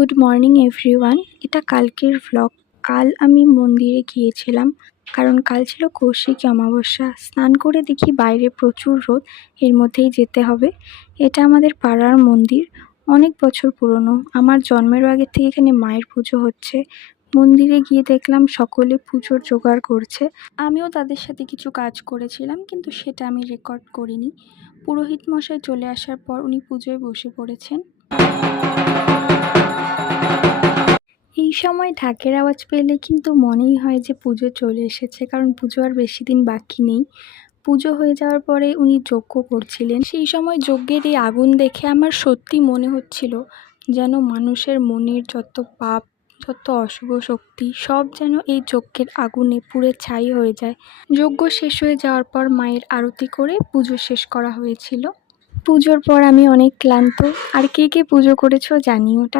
Good morning everyone. এটা কালকের vlog. কাল আমি মন্দিরে গিয়েছিলাম, কারণ কাল ছিল কৌশিকী অমাবস্যা। স্নান করে দেখি বাইরে প্রচুর রোদ, এর মধ্যেই যেতে হবে। এটা আমাদের পাড়ার মন্দির, অনেক বছর পুরনো। আমার জন্মের আগের থেকে এখানে মায়ের পুজো হচ্ছে। মন্দিরে গিয়ে দেখলাম সকলে পুজোর জোগাড় করছে। আমিও তাদের সাথে কিছু কাজ করেছিলাম, কিন্তু সেটা আমি রেকর্ড করিনি। পুরোহিত মশাই চলে আসার পর উনি পুজোয় বসে পড়েছেন। এই সময় ঢাকের আওয়াজ পেলে কিন্তু মনেই হয় যে পুজো চলে এসেছে, কারণ পুজো আর বেশি দিন বাকি নেই। পুজো হয়ে যাওয়ার পরে উনি যজ্ঞ করছিলেন। সেই সময় যজ্ঞের এই আগুন দেখে আমার সত্যি মনে হচ্ছিল যেন মানুষের মনের যত পাপ, যত অশুভ শক্তি সব যেন এই যজ্ঞের আগুনে পুড়ে ছাই হয়ে যায়। যজ্ঞ শেষ হয়ে যাওয়ার পর মায়ের আরতি করে পুজো শেষ করা হয়েছিল। পুজোর পর আমি অনেক ক্লান্ত। আর কে কে পুজো করেছো জানিও।